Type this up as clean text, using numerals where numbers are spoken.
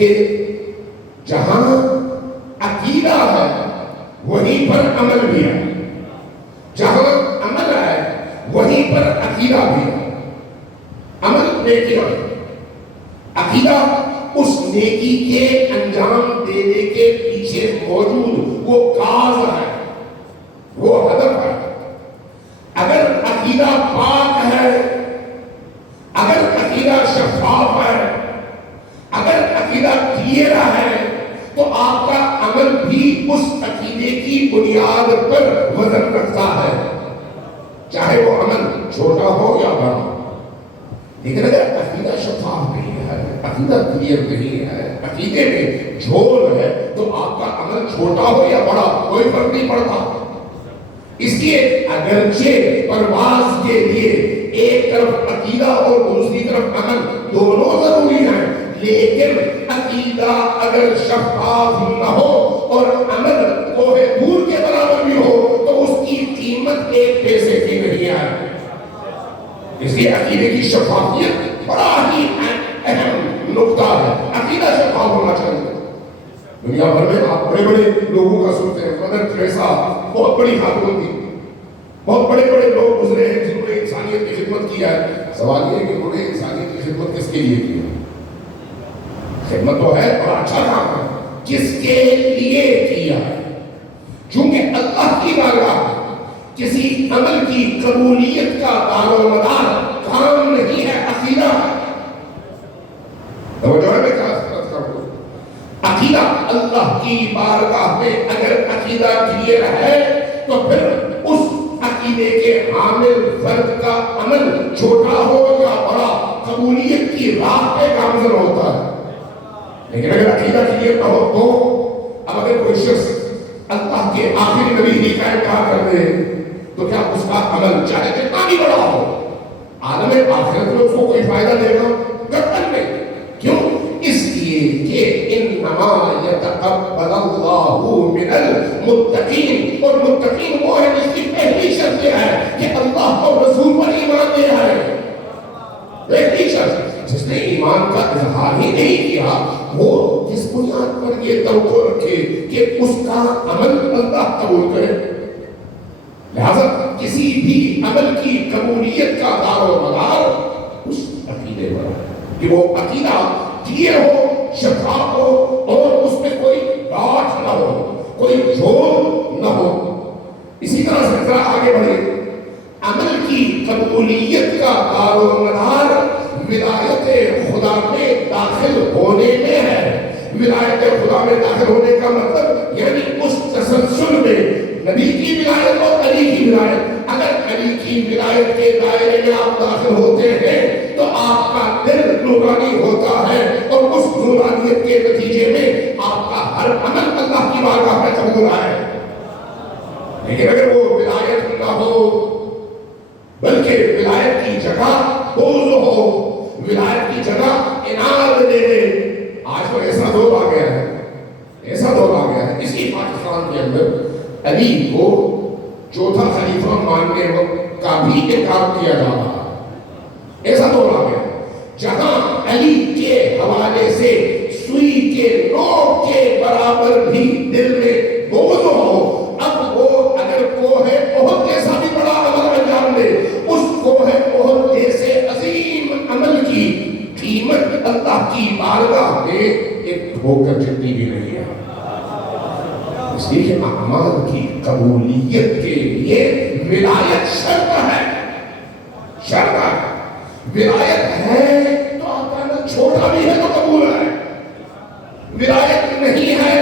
کہ جہاں عقیدہ ہے وہیں پر عمل بھی ہے، جہاں عمل ہے وہیں پر عقیدہ بھی ہے۔ عمل نیکی ہے، عقیدہ اس نیکی کے انجام دینے کے پیچھے موجود وہ کاز ہے، وہ ہدف ہے۔ اگر عقیدہ پاک ہے، اگر عقیدہ شفاف ہے، اگر عقیدہ کلیئر ہے، تو آپ کا عمل بھی اس عقیدے کی بنیاد پر وزن رکھتا ہے، چاہے وہ عمل چھوٹا ہو یا بڑا۔ لیکن اگر عقیدہ شفاف نہیں ہے، عقیدہ کلیئر نہیں ہے، عقیدے میں جھول ہے، تو آپ کا عمل چھوٹا ہو یا بڑا کوئی فرق نہیں پڑتا۔ اس لیے اگرچہ پرواز کے لیے ایک طرف عقیدہ اور دوسری طرف عمل دونوں ضروری ہیں، لیکن عقیدہ اگر شفاف نہ ہو اور عمل کوہ دور کے برابر بھی ہو تو اس کی قیمت ایک پیسے کی نہیں ہے۔ اس لیے عقیدے کی شفافیت بڑا ہی اہم نقطہ ہے، عقیدہ شفاف ہونا چاہیے۔ دنیا بھر میں آپ بڑے بڑے لوگوں کا سنتے ہیں، مدر ٹریسا بہت بڑی خاتون تھی، بہت بڑے بڑے لوگ گزرے ہیں جنہوں نے انسانیت کی خدمت کیا ہے۔ سوال یہ ہے کہ انہوں نے انسانیت کی خدمت کس کے لیے کی ہے؟ خدمت تو ہے اور اچھا کام ہے، کس کے لیے کیا ہے؟ چونکہ اللہ کی بارگاہ کسی عمل کی قبولیت کا دار و مدار کام نہیں ہے، عقیدہ ہے۔ توجہ ہے میں کیا عرض کروں؟ عقیدہ اللہ کی بارگاہ میں اگر عقیدہ کلیئر ہے تو پھر اس عقیدے کے حامل فرد کا عمل چھوٹا ہو یا بڑا قبولیت کی راہ پہ گامزن ہوتا ہے۔ لیکن اگر عقیدہ کلیئر نہ ہو تو اب اگر کوئی شخص اللہ کے آخری نبی ہی کا انکار کر دے تو کیا اس کا عمل چاہے کتنا بھی بڑا ہو عالم آخرت میں اس کو کوئی فائدہ دے گا؟ قطعاً نہیں۔ کیوں؟ اس لیے کہ انما یتقبل اللہ من المتقین، اور متقین وہ ہے جس کی پہلی شرط یہ ہے کہ اللہ اور رسول پر ایمان لے آئے۔ پہلی شرط، جس نے ایمان کا اظہار ہی نہیں کیا وہ کس بنیاد پر یہ توقع رکھے کہ اس کا عمل اللہ قبول کرے؟ لہذا کسی بھی عمل کی قبولیت کا دار و مدار اس عقیدے پر ہے کہ وہ عقیدہ کلیئر ہو، شفاف ہو اور اس میں کوئی ڈاٹ نہ ہو، کوئی جھول نہ ہو۔ اسی طرح سے ذرا آگے بڑھے، عمل کی قبولیت کا دار و مدار ولایت خدا میں داخل ہونے میں ہے۔ ولایت خدا میں داخل ہونے کا مطلب یعنی اس تسلسل میں نبی کی ولایت اور علی کی ولایت۔ اگر علی کی ولایت کے دائرے میں آپ داخل ہوتے ہیں تو آپ کا دل نورانی ہوتا ہے اور اس نورانیت کے نتیجے میں آپ کا ہر عمل اللہ کی بارگاہ میں قبول ہے۔ لیکن اگر وہ ولایت نہ ہو بلکہ ولایت کی جگہ بغض ہو، ولایت کی جگہ اناد دے دے، آج تو ایسا دور آ گیا ہے، ایسا دور آ گیا ہے اسی پاکستان کے اندر علی کو چوتھا خلیفہ ماننے کا بھی انکار کیا جا رہا ہے۔ ایسا دور آ گیا جہاں علی کے حوالے سے سوئی کے نوک کے برابر بھی دل میں بغض ہو۔ اب وہ اگر کوہ احد جیسا بھی بڑا عمل انجام دے، اس کوہ احد جیسے عظیم عمل کی قیمت اللہ کی بارگاہ میں ایک ٹھوکر جتنی بھی نہیں ہے۔ اس لیے کہ اعمال کی قبولیت کے لیے ولایت شرط ہے، شرط ہے۔ ولایت ہے تو آپ کا چھوٹا بھی ہے تو قبول ہے، ولایت نہیں ہے